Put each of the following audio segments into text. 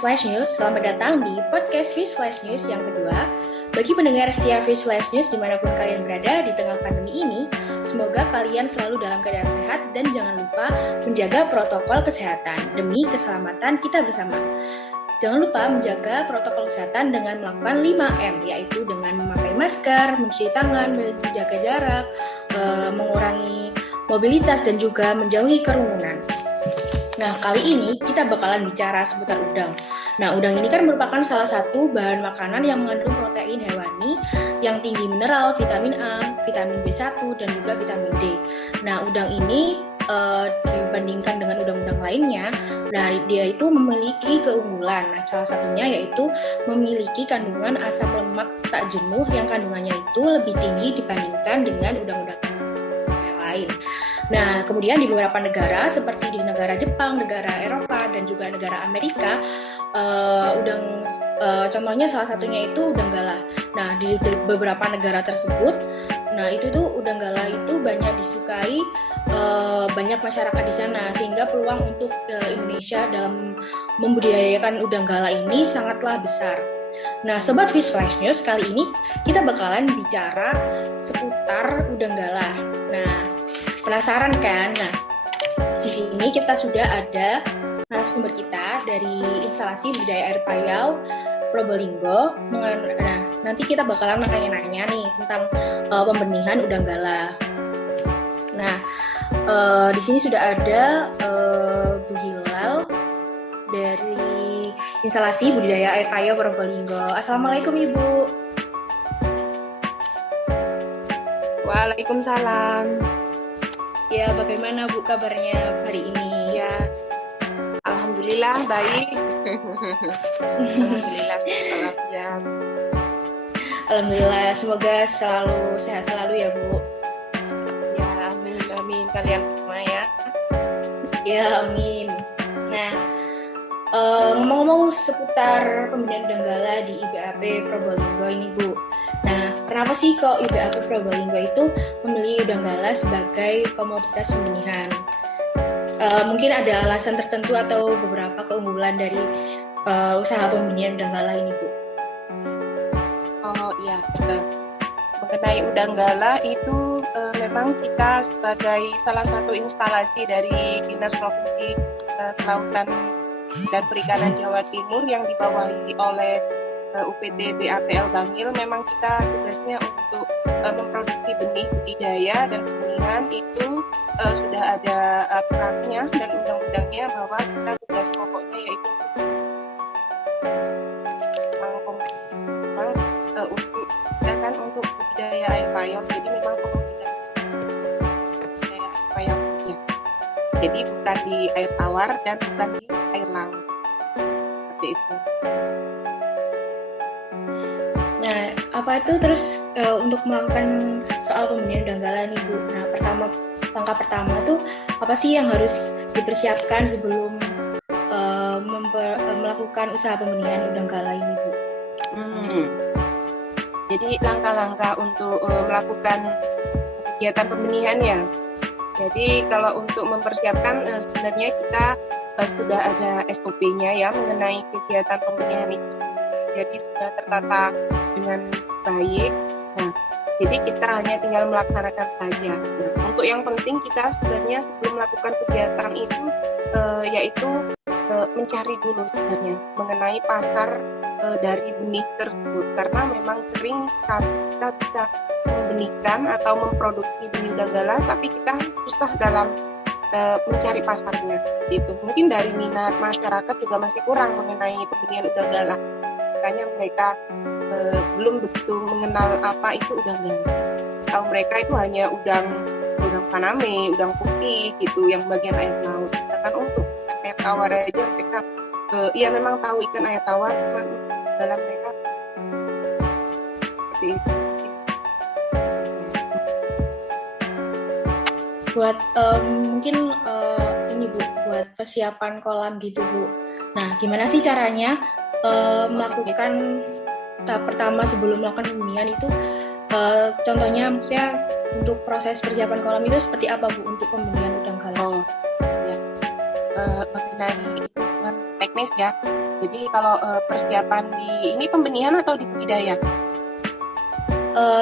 Flash News, selamat datang di podcast Fish Flash News yang kedua. Bagi pendengar setia Fish Flash News dimanapun kalian berada di tengah pandemi ini, semoga kalian selalu dalam keadaan sehat dan jangan lupa menjaga protokol kesehatan demi keselamatan kita bersama. Jangan lupa menjaga protokol kesehatan dengan melakukan 5M, yaitu dengan memakai masker, mencuci tangan, menjaga jarak, mengurangi mobilitas, dan juga menjauhi kerumunan. Nah, kali ini kita bakalan bicara seputar udang. Nah, udang ini kan merupakan salah satu bahan makanan yang mengandung protein hewani yang tinggi mineral, vitamin A, vitamin B1, dan juga vitamin D. Nah, udang ini dibandingkan dengan udang-udang lainnya, nah dia itu memiliki keunggulan. Nah, salah satunya yaitu memiliki kandungan asam lemak tak jenuh yang kandungannya itu lebih tinggi dibandingkan dengan udang-udang yang lain. Nah, kemudian di beberapa negara seperti di negara Jepang, negara Eropa, dan juga negara Amerika, contohnya salah satunya itu udang galah. Nah, di beberapa negara tersebut, itu tuh udang galah itu banyak disukai banyak masyarakat di sana, sehingga peluang untuk Indonesia dalam membudidayakan udang galah ini sangatlah besar. Nah, Sobat Fish Flash News, kali ini kita bakalan bicara seputar udang galah. Nah, penasaran kan? Nah, di sini kita sudah ada narasumber kita dari instalasi budidaya air payau Probolinggo. Nah, nanti kita bakalan nanya-nanya nih tentang pembenihan udang galah. Nah, di sini sudah ada Bu Hilal dari instalasi budidaya air payau Probolinggo. Assalamualaikum Ibu. Waalaikumsalam. Ya, bagaimana Bu kabarnya hari ini? Ya, alhamdulillah baik. Alhamdulillah walafiat. Alhamdulillah, semoga selalu sehat selalu ya Bu. Ya, amin kalian semua ya. Ya, amin. Nah, ngomong-ngomong seputar pembenihan udang galah di IBAP Probolinggo ini Bu. Nah, kenapa sih kok IBAP Probolinggo itu memilih udang galah sebagai komoditas pembenihan? Mungkin ada alasan tertentu atau beberapa keunggulan dari usaha pembenihan udang galah ini, Bu? Oh iya, mengenai udang galah itu memang kita sebagai salah satu instalasi dari Dinas Provinsi Kelautan dan Perikanan Jawa Timur yang dibawahi oleh UPT BAPL Bangil, memang kita tugasnya untuk memproduksi benih budidaya dan pembenihan itu sudah ada aturannya dan undang-undangnya bahwa kita tugas pokoknya yaitu untuk budidaya air payau. Jadi memang komoditas budidaya air payau ya. Jadi bukan di air tawar dan bukan di air laut. Seperti itu. Nah, apa itu terus untuk melakukan soal pembenihan udang galah nih Bu? Nah, langkah pertama tuh apa sih yang harus dipersiapkan sebelum melakukan usaha pembenihan udang galah ini Bu? Jadi langkah-langkah untuk melakukan kegiatan pembenihan ya. Jadi kalau untuk mempersiapkan sebenarnya kita sudah ada SOP-nya ya mengenai kegiatan pembenihan itu. Jadi sudah tertata dengan baik. Nah, jadi kita hanya tinggal melaksanakan saja. Nah, untuk yang penting kita sebenarnya sebelum melakukan kegiatan itu yaitu mencari dulu sebenarnya mengenai pasar dari benih tersebut, karena memang sering kita bisa membenihkan atau memproduksi benih udang galah tapi kita susah dalam mencari pasarnya gitu. Mungkin dari minat masyarakat juga masih kurang mengenai pembenihan udang galah, makanya mereka belum begitu mengenal apa itu udang galah. Tahu mereka itu hanya udang faname, udang putih gitu yang bagian air laut. Sedangkan untuk air tawar aja mereka memang tahu ikan air tawar, cuman dalam mereka seperti itu. Buat mungkin ini Bu, buat persiapan kolam gitu Bu. Nah, gimana sih caranya melakukan tahap pertama sebelum melakukan pembenihan itu? Contohnya maksudnya untuk proses persiapan kolam itu seperti apa Bu untuk pembenihan udang galah? Mengenai itu kan teknis ya. Jadi kalau persiapan ini pembenihan atau di budidaya?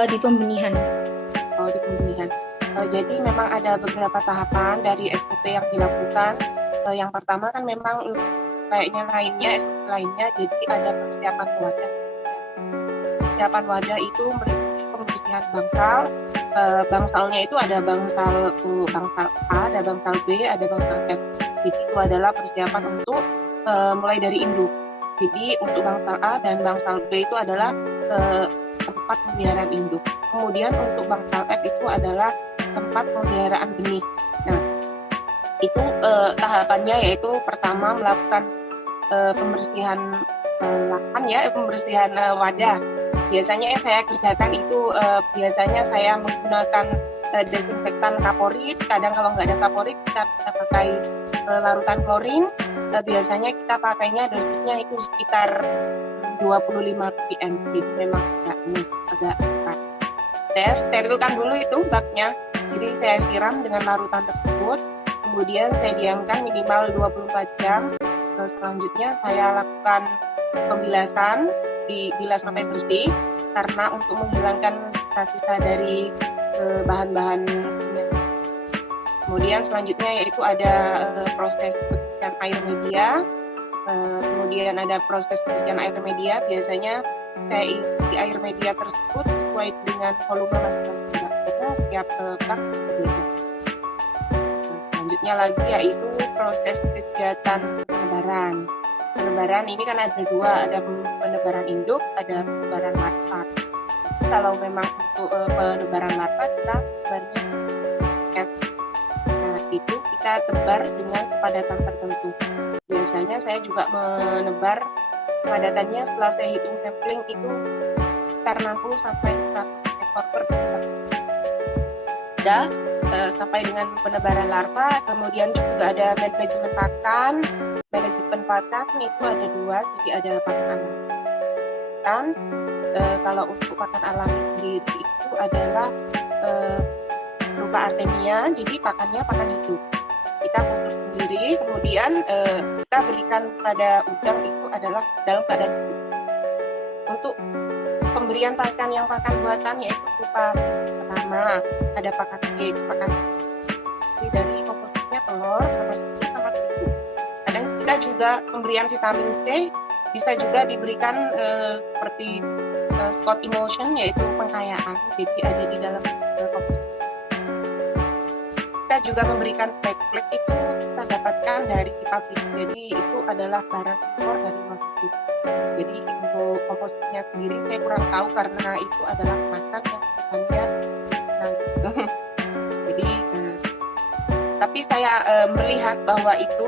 Di pembenihan. Oh, di pembenihan. Jadi memang ada beberapa tahapan dari SOP yang dilakukan. Yang pertama kan memang kayaknya SOP lainnya, jadi ada persiapan wadah. Persiapan wadah itu meliputi pembersihan bangsal. Bangsalnya itu ada bangsal A, ada bangsal B, ada bangsal F. Jadi itu adalah persiapan untuk mulai dari induk. Jadi untuk bangsal A dan bangsal B itu adalah tempat pemeliharaan induk. Kemudian untuk bangsal F itu adalah tempat pemeliharaan benih. Nah, itu tahapannya yaitu pertama melakukan pembersihan lahan ya, pembersihan wadah. Biasanya yang saya kerjakan itu biasanya saya menggunakan desinfektan kaporit. Kadang kalau nggak ada kaporit kita bisa pakai larutan klorin. Biasanya kita pakainya dosisnya itu sekitar 25 ppm. Jadi memang agak keras. Saya sterilkan dulu itu baknya. Jadi saya siram dengan larutan tersebut. Kemudian saya diamkan minimal 24 jam. Selanjutnya saya lakukan pembilasan, dibilas sampai bersih karena untuk menghilangkan sisa-sisa dari bahan-bahan kimia. Kemudian selanjutnya yaitu ada proses pengisian air media. Kemudian ada proses pengisian air media. Biasanya saya isi air media tersebut sesuai dengan volume masing-masing bak karena setiap bak berbeda. Selanjutnya lagi yaitu proses kegiatan penebaran. Penebaran ini kan ada dua, ada penebaran induk, ada penebaran larva. Kalau memang untuk penebaran larva kita tebarnya F. Nah itu kita tebar dengan kepadatan tertentu. Biasanya saya juga menebar kepadatannya setelah saya hitung sampling itu sekitar 60 sampai 100 ekor per hektar. Ada sampai dengan penebaran larva, kemudian juga ada manajemen pakan. Manajemen pakan itu ada dua, jadi ada pakan alami. Dan kalau untuk pakan alami sendiri itu adalah berupa artemia, jadi pakannya pakan hidup. Kita pupuk sendiri, kemudian kita berikan pada udang itu adalah dalam keadaan hidup. Untuk pemberian pakan yang pakan buatan yaitu berupa pertama ada pakan egg, pakan dari komposisinya telur sama susu sama terigu. Kadang kita juga pemberian vitamin C bisa juga diberikan seperti Scott Emulsion yaitu pengkayaan, jadi ada di dalam komposisi. Kita juga memberikan flek itu kita dapatkan dari pabrik, jadi itu adalah barang impor dari luar negeri. Jadi untuk komposisinya sendiri saya kurang tahu karena itu adalah kemasan yang pesannya jadi tapi saya melihat bahwa itu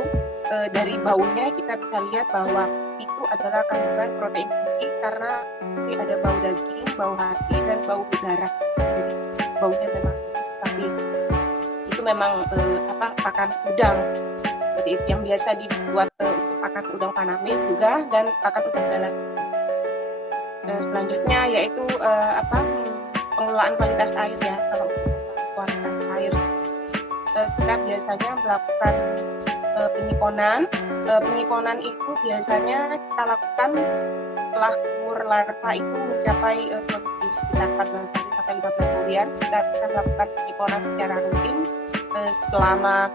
dari baunya kita bisa lihat bahwa itu adalah kandungan protein tinggi karena seperti ada bau daging, bau hati dan bau darah. Jadi baunya memang tinggi, tapi itu memang pakan udang seperti itu yang biasa dibuat untuk pakan udang Paname juga dan pakan udang galang. Selanjutnya yaitu pengelolaan kualitas air ya. Kalau kualitas air kita biasanya melakukan penyiponan. Penyiponan itu biasanya kita lakukan setelah umur larva itu mencapai sekitar 14 hari sampai 15 harian. Kita bisa melakukan penyiponan secara rutin selama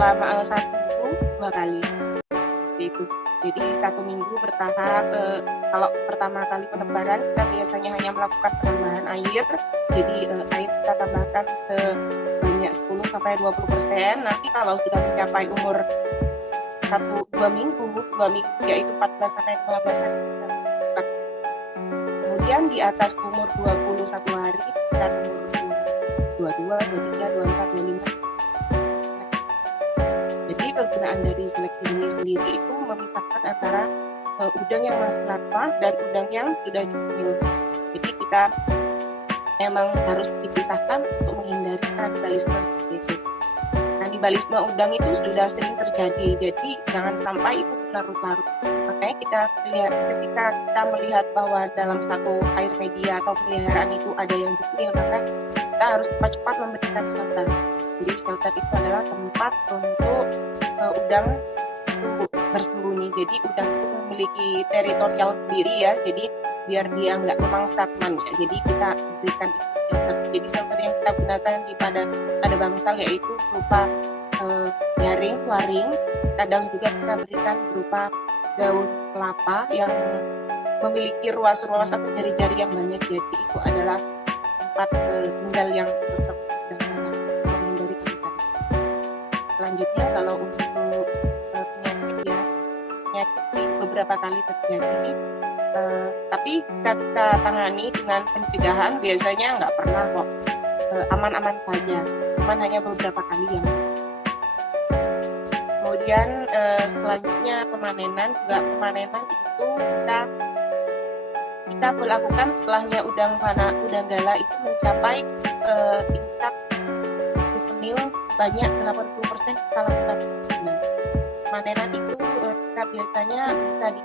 1 minggu 2 kali. Itu. Jadi 1 minggu bertahap. Kalau pertama kali penebaran kita biasanya hanya melakukan penambahan air. Jadi air kita tambahkan sebanyak 10-20%. Nanti kalau sudah mencapai umur 1-2 minggu yaitu 14 sampai 15 hari kita lakukan. Kemudian di atas umur 21 hari sekitar umur 22, 23, 24, 25. Jadi kegunaan dari seleksi ini sendiri itu memisahkan antara udang yang masih larva dan udang yang sudah juvenil. Jadi kita memang harus dipisahkan untuk menghindari kanibalisme seperti itu. Kanibalisme udang itu sudah sering terjadi, jadi jangan sampai itu berlarut-larut. Makanya ketika kita melihat bahwa dalam satu air media atau peliharaan itu ada yang juvenil, maka kita harus cepat-cepat memberikan shelter. Jadi shelter itu adalah tempat untuk udang tumbuh. bersembunyi. Jadi udang itu memiliki teritorial sendiri ya. Jadi biar dia nggak memangsa temannya. Jadi kita berikan shelter. Jadi shelter yang kita gunakan pada bangsal yaitu berupa jaring, waring. Kadang juga kita berikan berupa daun kelapa yang memiliki ruas-ruas atau jari-jari yang banyak. Jadi itu adalah tempat tinggal yang cocok dalam menghindari kerusakan. Selanjutnya kalau untuk penyakit sih beberapa kali terjadi, tapi jika kita tangani dengan pencegahan biasanya nggak pernah kok, aman-aman saja, cuman hanya beberapa kali yang. Kemudian selanjutnya pemanenan itu kita melakukan setelahnya udang gala itu mencapai tingkat juvenil banyak 80% kita lakukan pemanenan itu. Kita biasanya bisa di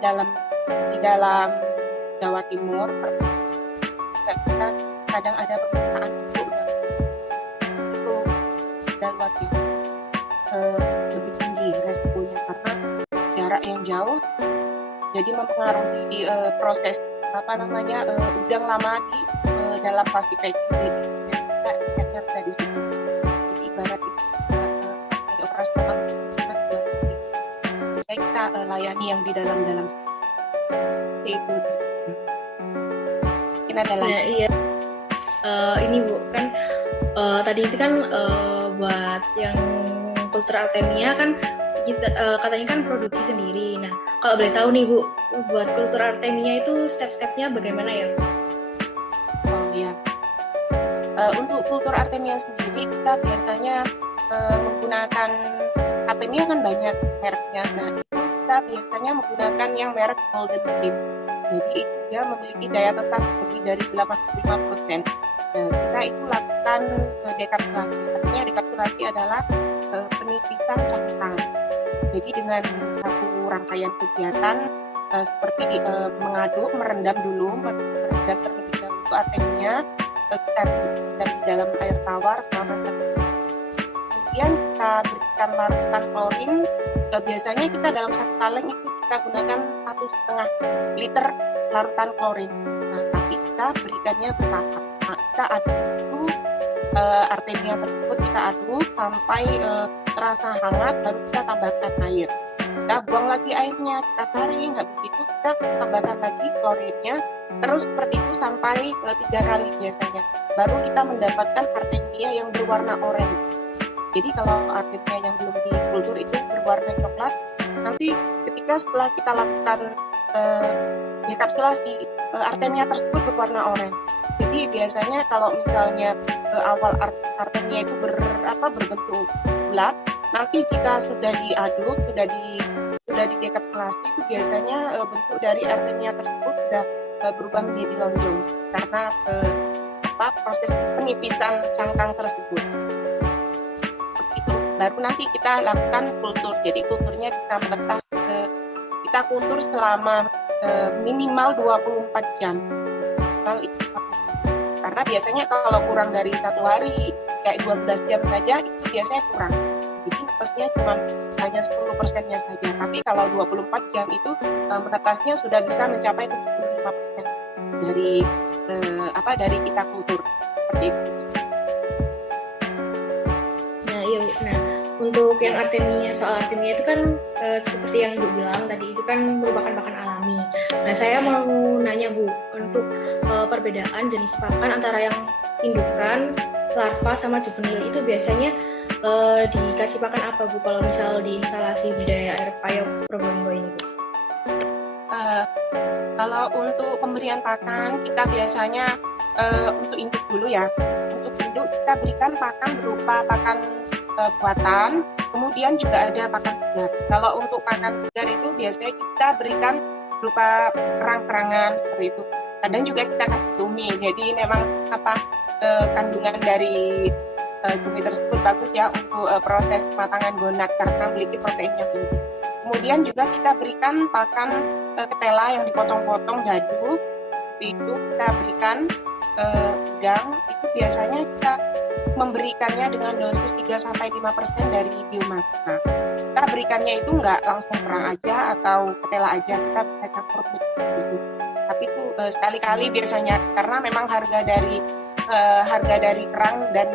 dalam Jawa Timur. Kita kadang ada permintaan untuk itu dan waktu lebih tinggi resikonya karena jarak yang jauh, jadi mempengaruhi proses udang lama di dalam plastik packing. Jadi kita efeknya ada di situ. Jadi ibarat itu operasional bisa kita layani yang di dalam itu. Mungkin ada lagi. Nah, iya. Ini Bu kan tadi itu kan buat yang kultur Artemia kan kita katanya kan produksi sendiri. Nah, kalau boleh tahu nih Bu, buat kultur Artemia itu step-stepnya bagaimana ya? Oh iya. Untuk kultur Artemia sendiri kita biasanya menggunakan Artemia kan banyak mereknya. Nah, itu kita biasanya menggunakan yang merek Golden Dream. Jadi itu dia memiliki daya tetas lebih dari 85%. Nah, kita itu lakukan dekapsulasi. Artinya dekapsulasi adalah penipisan cangkang. Jadi dengan satu rangkaian kegiatan seperti mengaduk, merendam terlebih dahulu Artemia, kita rendam di dalam air tawar selama 1 jam. Kemudian kita berikan larutan klorin. Biasanya kita dalam satu kaleng itu kita gunakan 1,5 liter larutan klorin. Nah, tapi kita berikannya bertahap. Nah, kita aduk itu Artemia tersebut kita aduk sampai terasa hangat, baru kita tambahkan air. Kita buang lagi airnya, kita saring, habis itu kita tambahkan lagi klorinnya, terus seperti itu sampai 3 kali biasanya. Baru kita mendapatkan Artemia yang berwarna orange. Jadi kalau Artemia yang belum dikultur itu berwarna coklat, nanti ketika setelah kita lakukan dekapsulasi, Artemia tersebut berwarna oranye. Jadi biasanya kalau misalnya awal Artemia itu berbentuk bulat, nanti jika sudah diaduk, sudah didekapsulasi itu biasanya bentuk dari Artemia tersebut sudah berubah menjadi lonjong karena proses penipisan cangkang tersebut. Baru nanti kita lakukan kultur. Jadi kulturnya bisa menetas kita kultur selama minimal 24 jam. Karena biasanya kalau kurang dari 1 hari kayak 12 jam saja itu biasanya kurang. Jadi menetasnya cuma hanya 10%-nya saja. Tapi kalau 24 jam itu menetasnya sudah bisa mencapai 75% dari kita kultur seperti itu. Nah, untuk yang soal Artemia itu kan seperti yang Bu bilang tadi itu kan merupakan pakan alami. Nah, saya mau nanya Bu, untuk perbedaan jenis pakan antara yang indukan, larva sama juvenil itu biasanya dikasih pakan apa Bu kalau misal di instalasi budidaya air payau Probolinggo ini Bu? Kalau untuk pemberian pakan kita biasanya untuk induk dulu ya. Untuk induk kita berikan pakan berupa pakan buatan, kemudian juga ada pakan segar. Kalau untuk pakan segar itu biasanya kita berikan berupa kerang-kerangan seperti itu. Kadang juga kita kasih cumi. Jadi memang kandungan dari cumi tersebut bagus ya untuk proses pematangan gonat karena memiliki protein yang tinggi. Kemudian juga kita berikan pakan ketela yang dipotong-potong dadu. Itu kita berikan udang. Itu biasanya kita memberikannya dengan dosis 3-5% dari biomasa. Nah, kita berikannya itu nggak langsung kerang aja atau ketela aja, kita bisa campur mix gitu. Tapi itu sekali-kali biasanya, karena memang harga dari kerang dan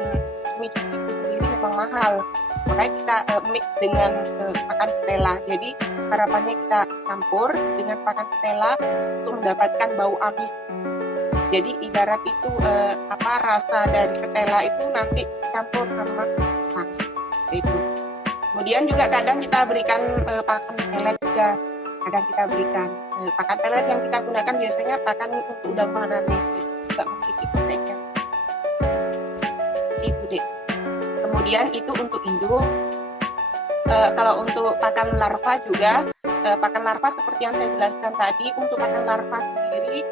cumi-cumi itu sendiri memang mahal. Makanya kita mix dengan pakan ketela. Jadi harapannya kita campur dengan pakan ketela untuk mendapatkan bau amis. Jadi ibarat itu rasa dari ketela itu nanti campur sama kerang itu. Kemudian juga kadang kita berikan pakan pelet juga. Kadang kita berikan pakan pelet yang kita gunakan biasanya pakan untuk udang faname, juga memiliki protein yang itu deh. Kemudian itu untuk induk. Kalau untuk pakan larva juga, pakan larva seperti yang saya jelaskan tadi, untuk pakan larva sendiri,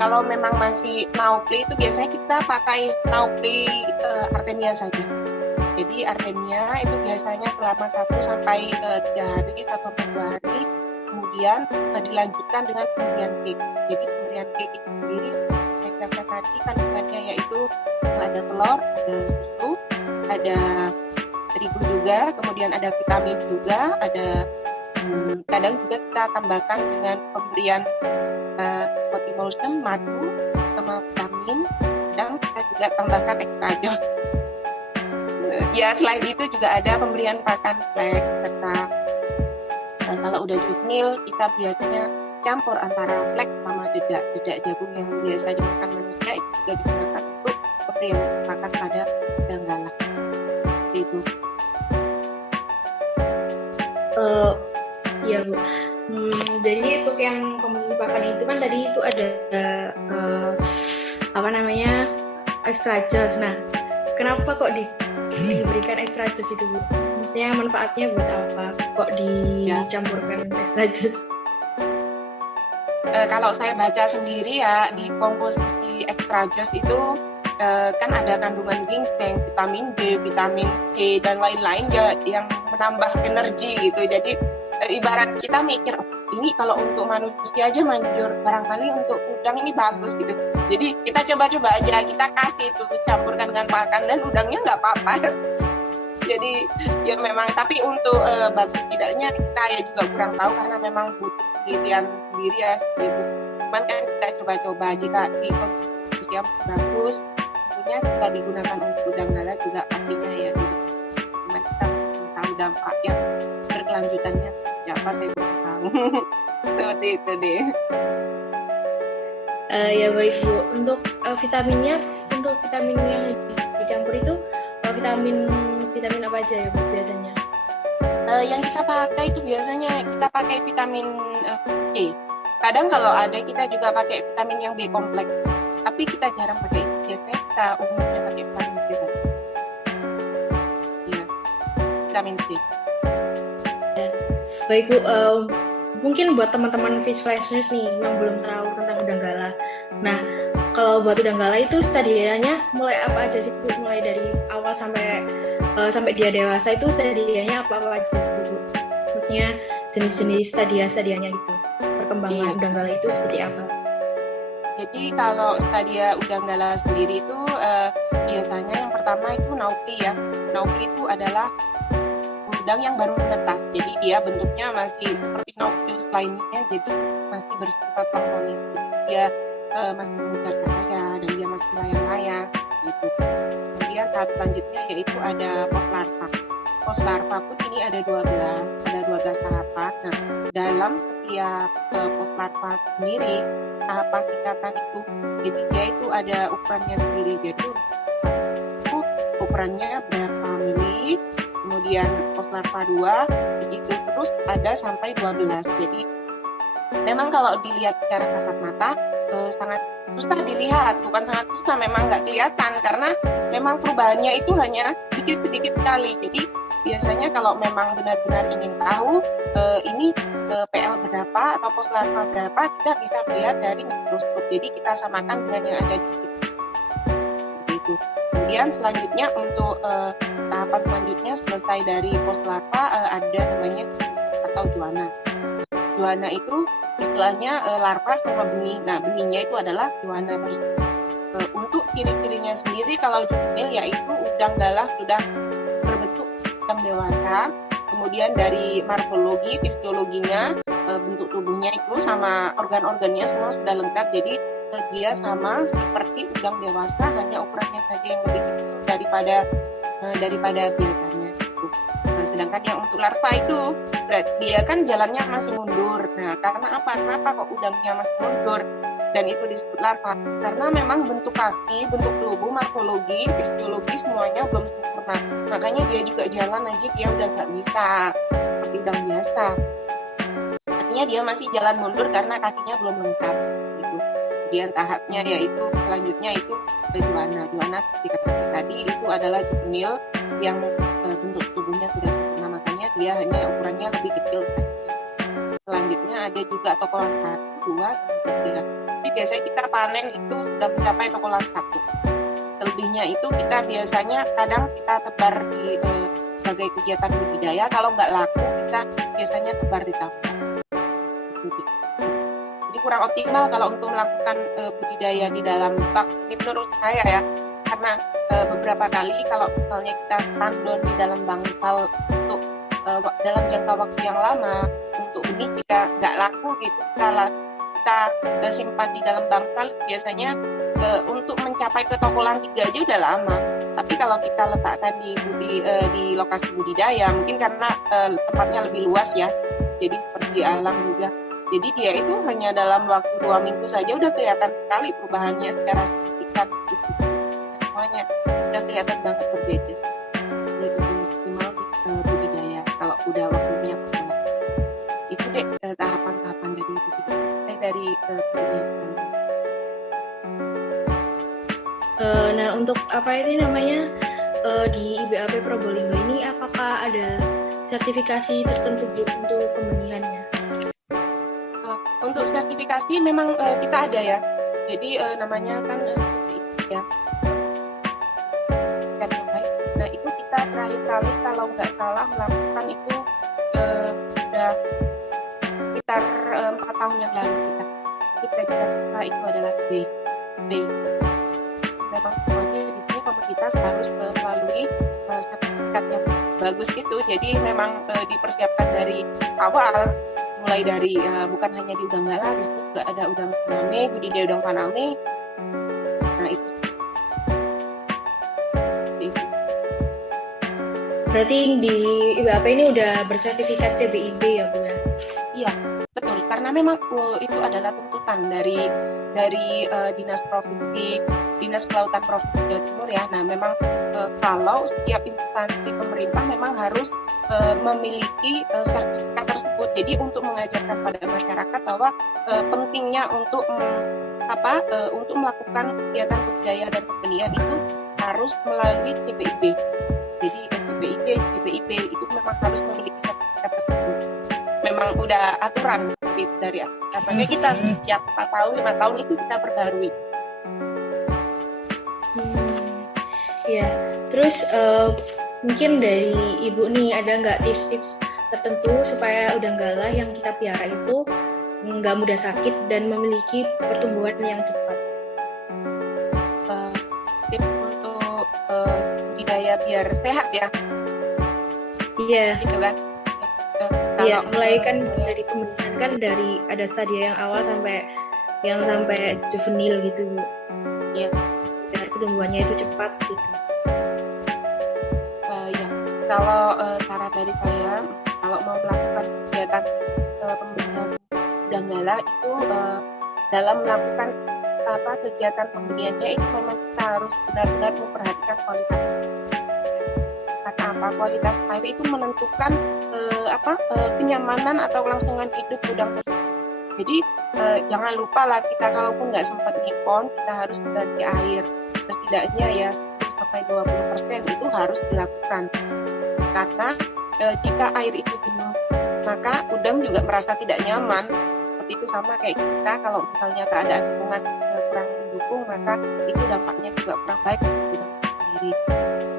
kalau memang masih naupli itu biasanya kita pakai naupli artemia saja. Jadi artemia itu biasanya selama 1-3 hari, 1-2 hari, kemudian dilanjutkan dengan pemberian cake. Jadi pemberian cake itu sendiri, saya jelaskan tadi kandungannya yaitu ada telur, ada susu, ada terigu juga, kemudian ada vitamin juga, ada kadang juga kita tambahkan dengan pemberian spot emulsion, madu, sama vitamin, dan kita juga tambahkan extra dose. Ya selain itu juga ada pemberian pakan flex, serta kalau udah juvenil kita biasanya campur antara flex sama dedak jagung yang biasa dimakan manusia, itu juga digunakan untuk pemberian pakan pada udang galah. Itu. Ya Bu. Jadi untuk yang komposisi pakan itu kan tadi itu ada extra jus. Nah, kenapa kok diberikan extra jus itu Bu? Maksudnya manfaatnya buat apa? Kok dicampurkan extra jus? Kalau saya baca sendiri ya, di komposisi extra jus itu kan ada kandungan ginseng, vitamin B, vitamin C, dan lain-lain ya, yang menambah energi gitu. Jadi ibarat kita mikir, ini kalau untuk manusia aja manjur, barangkali untuk udang ini bagus gitu. Jadi kita coba-coba aja, kita kasih itu, campurkan dengan pakan, dan udangnya nggak apa-apa. Jadi ya memang, tapi untuk bagus tidaknya kita ya juga kurang tahu, karena memang butuh penelitian sendiri ya seperti itu. Cuman kan kita coba-coba, jika di kondisi yang bagus, tentunya kita digunakan untuk udang galah juga pastinya ya. Cuman kita masih tahu dampak yang berkelanjutannya seperti apa, saya belum tahu. Seperti itu deh. Ya baik Bu, untuk vitaminnya, untuk vitamin yang dicampur itu vitamin apa aja ya Bu biasanya? Yang kita pakai itu biasanya kita pakai vitamin C. Kadang kalau ada kita juga pakai vitamin yang B kompleks, tapi kita jarang pakai itu. Biasanya kita umumnya pakai vitamin C saja. Ya, vitamin C. Baik Bu, mungkin buat teman-teman Fish Flash News nih yang belum tahu tentang udang galah. Nah, kalau buat udang galah itu stadianya mulai apa aja sih Bu? Mulai dari awal sampai dia dewasa itu stadianya apa aja sih Bu? Maksudnya jenis-jenis stadianya gitu. Perkembangan udang galah itu seperti apa? Jadi kalau stadia udang galah sendiri itu biasanya yang pertama itu naupli ya. Naupli itu adalah udang yang baru menetas, jadi dia bentuknya masih seperti nauplius lainnya, jadi masih bersifat planktonis. Dia masih mengejar cahaya dan dia masih melayang-layang gitu. Kemudian tahap selanjutnya yaitu ada post larva. Post larva pun ini ada 12 tahapan. Nah, dalam setiap post larva sendiri tahapan tingkatan itu, jadi dia itu ada ukurannya sendiri. Jadi itu ukurannya berapa mili, kemudian post larva 2 begitu, terus ada sampai 12. Jadi memang kalau dilihat secara kasat mata sangat susah dilihat, bukan sangat susah, memang nggak kelihatan karena memang perubahannya itu hanya sedikit sekali. Jadi biasanya kalau memang benar-benar ingin tahu ini PL berapa atau post larva berapa, kita bisa melihat dari mikroskop. Jadi kita samakan dengan yang ada di itu. Kemudian selanjutnya untuk tahapan selanjutnya selesai dari post larva ada namanya atau juana. Juana itu istilahnya larva sama benih. Nah, benihnya itu adalah juana. Terus untuk ciri-cirinya sendiri kalau juvenil yaitu udang galah sudah berbentuk udang dewasa. Kemudian dari morfologi, fisiologinya, bentuk tubuhnya itu sama organ-organnya semua sudah lengkap. Jadi dia sama seperti udang dewasa, hanya ukurannya saja yang lebih kecil daripada biasanya. Nah, sedangkan yang untuk larva itu dia kan jalannya masih mundur. Nah, karena apa? Kenapa kok udangnya masih mundur? Dan itu disebut larva karena memang bentuk kaki, bentuk tubuh, morfologi, fisiologi semuanya belum sempurna. Makanya dia juga jalan aja dia udah nggak bisa seperti udang biasa. Artinya dia masih jalan mundur karena kakinya belum lengkap. Gitu. Kemudian tahapnya yaitu selanjutnya itu juana. Juana seperti kata saya tadi itu adalah juvenil yang bentuk tubuhnya sudah sempurna. Makanya dia hanya ukurannya lebih kecil saja. Selanjutnya ada juga tokolan 1, 2, sampai 3. Jadi biasanya kita panen itu sudah mencapai tokolan 1. Selebihnya itu kita biasanya kadang kita tebar di sebagai kegiatan budidaya. Kalau nggak laku kita biasanya tebar di taman. Jadi kurang optimal kalau untuk melakukan budidaya di dalam bak. Ini menurut saya ya, karena beberapa kali kalau misalnya kita standon di dalam bangsal untuk dalam jangka waktu yang lama untuk benih, jika nggak laku gitu kita simpan di dalam bangsal biasanya untuk mencapai ke tokolan 3 aja udah lama. Tapi kalau kita letakkan di lokasi budidaya, mungkin karena tempatnya lebih luas ya, jadi seperti di alam juga, jadi dia itu hanya dalam waktu 2 minggu saja udah kelihatan sekali perubahannya secara signifikan gitu. Semuanya udah kelihatan banget berbeda. Jadi optimal budidaya kalau udah waktunya panen. Itu deh tahapan-tahapan dari budidaya dari budidaya. Nah, untuk apa ini namanya di IBAP Probolinggo ini apakah ada sertifikasi tertentu untuk pembenihannya? Untuk sertifikasi memang kita ada ya. Jadi namanya kan ya. Nah, itu kita terakhir kali kalau nggak salah melakukan itu sudah sekitar 4 tahun yang lalu kita. Jadi predikat kita itu adalah B. Memang semuanya di sini komoditas harus melalui sertifikat yang bagus itu. Jadi memang dipersiapkan dari awal, mulai dari bukan hanya di udang galah, di sini juga ada udang faname, budidaya udang faname. Nah itu. Berarti di IBAP ini udah bersertifikat CBIB ya Bu ya? Iya betul, karena memang itu adalah tuntutan dari Dinas Kelautan Provinsi Jawa Timur ya. Nah memang kalau setiap instansi pemerintah memang harus memiliki sertifikat tersebut. Jadi untuk mengajarkan pada masyarakat bahwa pentingnya untuk untuk melakukan kegiatan budidaya dan pembenihan itu harus melalui CBIB. Jadi CBIB itu memang harus memiliki sertifikat tersebut. Memang udah aturan dari apanya kita setiap 4 tahun 5 tahun itu kita perbarui. Ya, terus mungkin dari Ibu nih ada nggak tips-tips tertentu supaya udang galah yang kita piara itu nggak mudah sakit dan memiliki pertumbuhan yang cepat? Tips untuk budidaya biar sehat ya? Iya. Gitu kan? Iya, mulai kan dari pembenihan kan dari ada stadia yang awal sampai juvenil gitu Bu. Iya. Biar pertumbuhannya itu cepat gitu. Ya, kalau saran dari saya, kalau mau melakukan kegiatan pembenihan udang galah itu dalam melakukan kegiatan pembenihannya itu memang kita harus benar-benar memperhatikan kualitas. Karena apa? Kualitas air itu menentukan kenyamanan atau kelangsungan hidup udang tersebut. Jadi jangan lupa lah kita kalaupun nggak sempat nyipon, kita harus mengganti air. Setidaknya ya 10-20% itu harus dilakukan. Karena jika air itu jenuh, maka udang juga merasa tidak nyaman. Seperti itu sama kayak kita, kalau misalnya keadaan lingkungan kurang mendukung, maka itu dampaknya juga kurang baik untuk udang sendiri.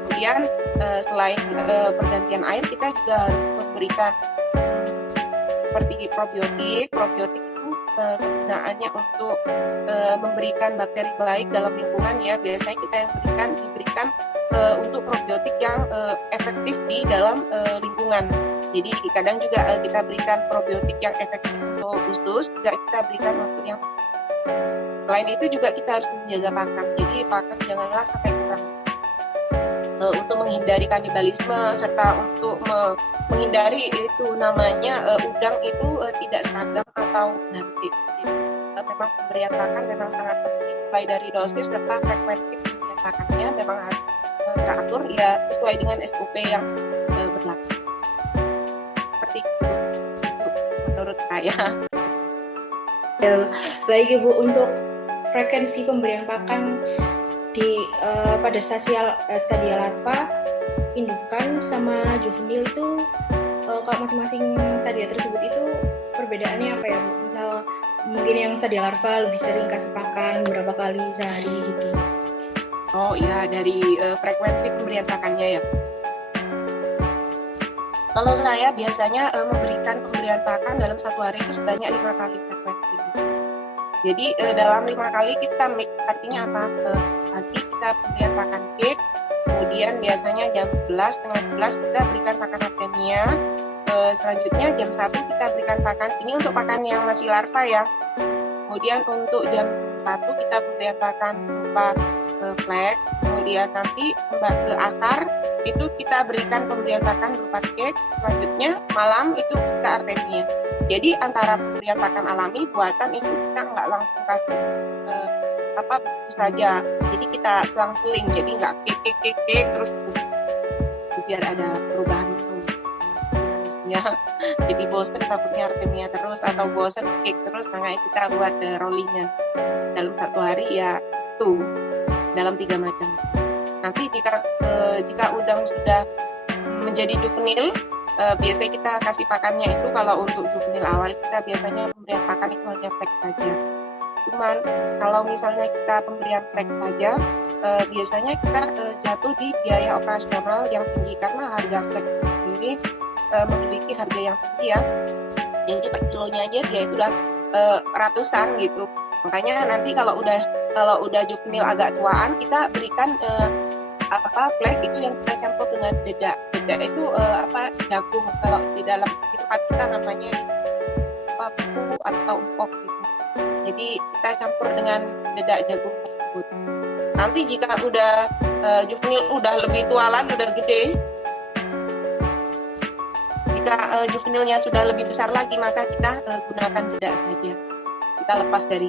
Kemudian selain pergantian air, kita juga harus memberikan seperti probiotik itu kegunaannya untuk memberikan bakteri baik dalam lingkungan ya, biasanya kita yang diberikan untuk probiotik yang efektif di dalam lingkungan. Jadi kadang juga kita berikan probiotik yang efektif untuk usus, juga kita berikan untuk yang. Selain itu juga kita harus menjaga pakan. Jadi pakan janganlah sampai kurang. Untuk menghindari kanibalisme serta untuk menghindari itu namanya udang itu tidak seragam atau ganti. Jadi memang pemberian pakan memang sangat penting, mulai dari dosis serta frekuensi pemberian pakannya memang harus teratur ya sesuai dengan SOP yang berlaku. Seperti itu menurut saya. Baik Ibu, untuk frekuensi pemberian pakan pada stadia larva, indukan sama juvenil itu kalau masing-masing stadia tersebut itu perbedaannya apa ya Bu? Misal mungkin yang stadia larva lebih sering kasih pakan berapa kali sehari gitu. Oh iya, dari frekuensi pemberian pakannya ya. Kalau saya biasanya memberikan pemberian pakan dalam satu hari itu sebanyak 5 kali frekuensi. Jadi dalam 5 kali kita mix, artinya apa? Pagi kita pemberian pakan cake, kemudian biasanya jam 11, setengah 11 kita berikan pakan artemia, selanjutnya jam 1 kita berikan pakan, ini untuk pakan yang masih larva ya. Kemudian untuk jam 1 kita pemberian pakan berupa flek, kemudian nanti ke asar itu kita berikan pemberian pakan berupa cake, selanjutnya malam itu kita artemia. Jadi antara pemberian pakan alami buatan itu kita nggak langsung kasih begitu saja. Jadi kita selang-seling, jadi nggak cake terus biar ada perubahan itu. Ya, jadi bosen takutnya artemia terus atau bosen cake terus, makanya kita buat rollingan dalam satu hari ya itu dalam 3 macam. Nanti jika udang sudah menjadi juvenil, biasanya kita kasih pakannya itu kalau untuk juvenil awal kita biasanya pemberian pakan itu hanya flek saja. Cuman kalau misalnya kita pemberian flek saja, biasanya kita jatuh di biaya operasional yang tinggi karena harga flek sendiri memiliki harga yang tinggi ya. Jadi per kilonya aja dia itu udah ratusan gitu. Makanya nanti kalau udah juvenil agak tuaan kita berikan flek itu yang kita campur dengan dedak itu jagung, kalau di dalam tempat kita namanya buku atau empok gitu. Jadi kita campur dengan dedak jagung tersebut. Nanti jika udah juvenil udah lebih tua lagi, udah gede, jika juvenilnya sudah lebih besar lagi, maka kita gunakan dedak saja. Kita lepas dari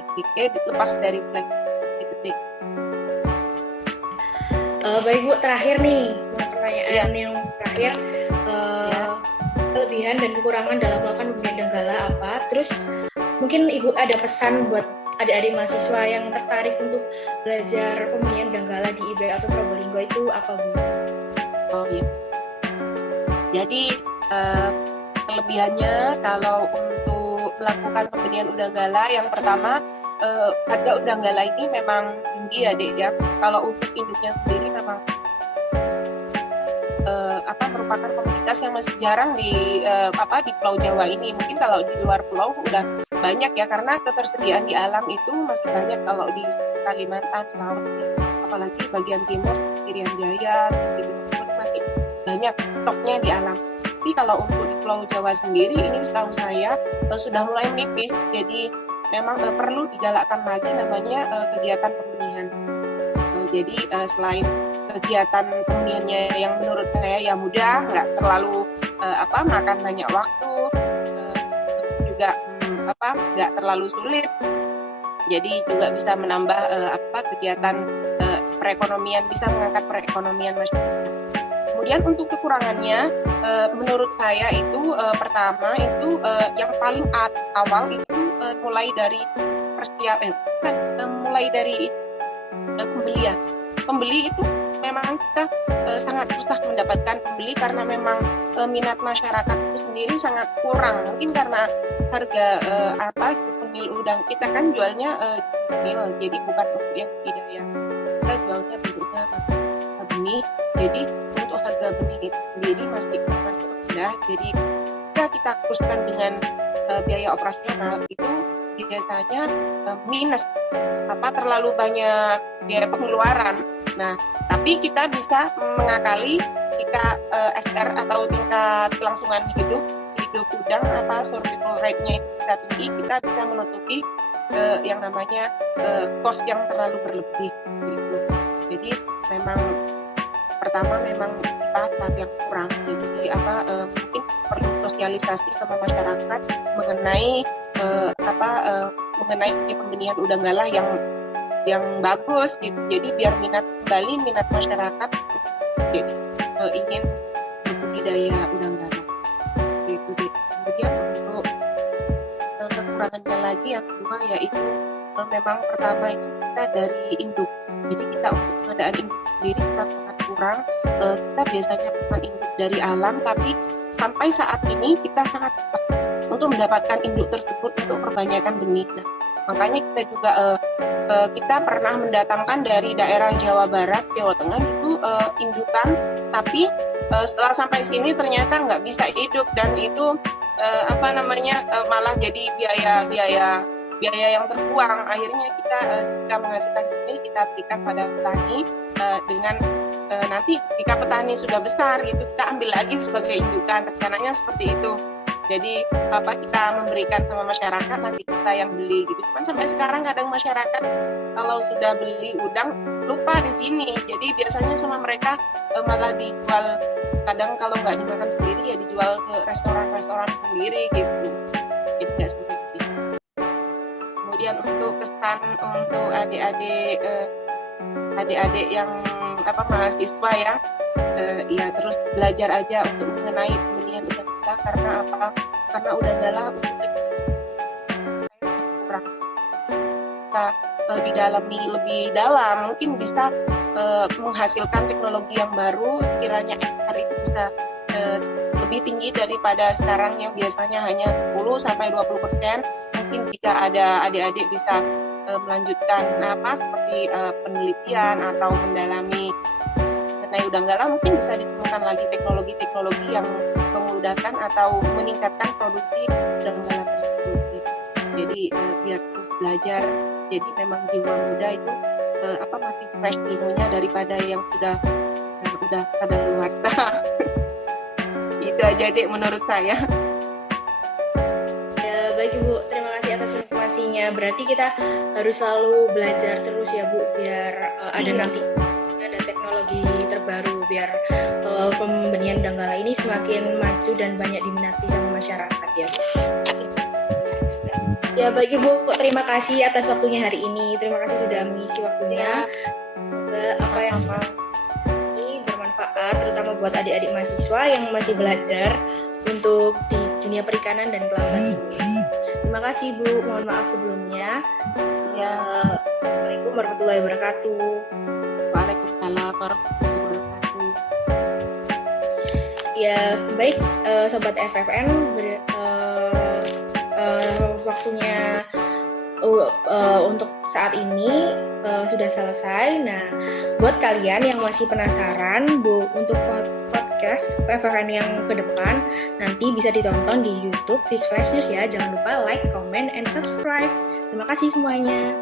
lepas dari flek gede. Baik Bu, terakhir nih pertanyaan yang terakhir, kelebihan dan kekurangan dalam melakukan pemberian Danggala apa? Terus mungkin Ibu ada pesan buat adik-adik mahasiswa yang tertarik untuk belajar pemberian Danggala di IBAP Probolinggo itu apa Bu? Oh iya. Jadi kelebihannya kalau untuk melakukan pemberian udang gala, yang pertama harga udang gala ini memang tinggi ya Dek ya. Kalau untuk induknya sendiri memang merupakan komoditas yang masih jarang di Pulau Jawa ini. Mungkin kalau di luar pulau udah banyak ya, karena ketersediaan di alam itu masih banyak. Kalau di Kalimantan, Sulawesi, apalagi bagian timur, Irian Jaya, seperti itu masih banyak stoknya di alam. Tapi kalau untuk di Pulau Jawa sendiri ini setahu saya sudah mulai menipis. Jadi memang perlu digalakkan lagi namanya kegiatan pembenihan. Jadi selain kegiatan pembenihannya yang menurut saya ya mudah, nggak terlalu makan banyak waktu, juga nggak terlalu sulit. Jadi juga bisa menambah kegiatan perekonomian, bisa mengangkat perekonomian masyarakat. Kemudian untuk kekurangannya, menurut saya itu pertama itu yang paling awal itu mulai dari mulai dari pembelian. Pembeli itu memang kita sangat susah mendapatkan pembeli karena memang minat masyarakat itu sendiri sangat kurang. Mungkin karena harga juvenil udang kita kan jualnya juvenil, jadi bukan untuk yang budidaya. Kita jualnya bentuknya masih benih, jadi untuk harga benih itu sendiri masih rendah. Jadi jika kita kuruskan dengan biaya operasional itu biasanya minus, terlalu banyak biaya pengeluaran. Nah, tapi kita bisa mengakali jika SR atau tingkat kelangsungan hidup udang survival rate-nya itu bisa tinggi, kita bisa menutupi yang namanya cost yang terlalu berlebih gitu. Jadi memang pertama memang pasar yang kurang, jadi mungkin perlu sosialisasi sama masyarakat mengenai mengenai pembenihan udang galah yang bagus gitu. Jadi biar minat masyarakat jadi ingin berbudidaya udang galah gitu deh. Kemudian untuk kekurangannya lagi yang kedua yaitu memang pertama itu kita dari induk. Jadi kita untuk pengadaan induk sendiri kita sangat kurang. Kita biasanya pesan induk dari alam, tapi sampai saat ini kita sangat susah untuk mendapatkan induk tersebut untuk perbanyakan benih. Nah, makanya kita juga kita pernah mendatangkan dari daerah Jawa Barat, Jawa Tengah itu indukan, tapi setelah sampai sini ternyata nggak bisa hidup, dan itu malah jadi biaya yang terbuang. Akhirnya kita jika menghasilkan ini kita berikan pada petani dengan nanti jika petani sudah besar itu kita ambil lagi sebagai indukan, rencananya seperti itu. Jadi kita memberikan sama masyarakat, nanti kita yang beli gitu. Cuman sampai sekarang kadang masyarakat kalau sudah beli udang lupa di sini. Jadi biasanya sama mereka malah dijual, kadang kalau nggak dimakan sendiri ya dijual ke restoran sendiri gitu. Jadi nggak seperti itu. Kemudian untuk kesan untuk adik-adik yang mahasiswa ya terus belajar aja untuk mengenai pembenihan udang galah. Karena karena udang galah kurang, kita didalami lebih dalam, mungkin bisa menghasilkan teknologi yang baru. Sekiranya ekspor itu bisa lebih tinggi daripada sekarang yang biasanya hanya 10-20%. Mungkin jika ada adik-adik bisa melanjutkan seperti penelitian atau mendalami mengenai udang galah, mungkin bisa ditemukan lagi teknologi-teknologi yang memudahkan atau meningkatkan produksi udang galah tersebut. Jadi biar terus belajar. Jadi memang jiwa muda itu masih fresh ilmunya daripada yang sudah kadaluarsa. Itu aja deh menurut saya. Baik Ibu, terima kasih atas informasinya. Berarti kita harus selalu belajar terus ya Bu, biar ada teknologi terbaru, biar pembenihan udang galah ini semakin maju dan banyak diminati sama masyarakat ya Bu. Ya baik Ibu, terima kasih atas waktunya hari ini. Terima kasih sudah mengisi waktunya. Semoga apa yang ini bermanfaat, terutama buat adik-adik mahasiswa yang masih belajar untuk di dunia perikanan dan kelautan. Terima kasih Bu, mohon maaf sebelumnya. Assalamualaikum warahmatullahi wabarakatuh. Waalaikumsalam warahmatullahi wabarakatuh. Ya baik, Sobat FFN, waktunya untuk saat ini sudah selesai. Nah, buat kalian yang masih penasaran untuk podcast FFN yang ke depan, nanti bisa ditonton di YouTube Fish Flash News ya. Jangan lupa like, comment, and subscribe. Terima kasih semuanya.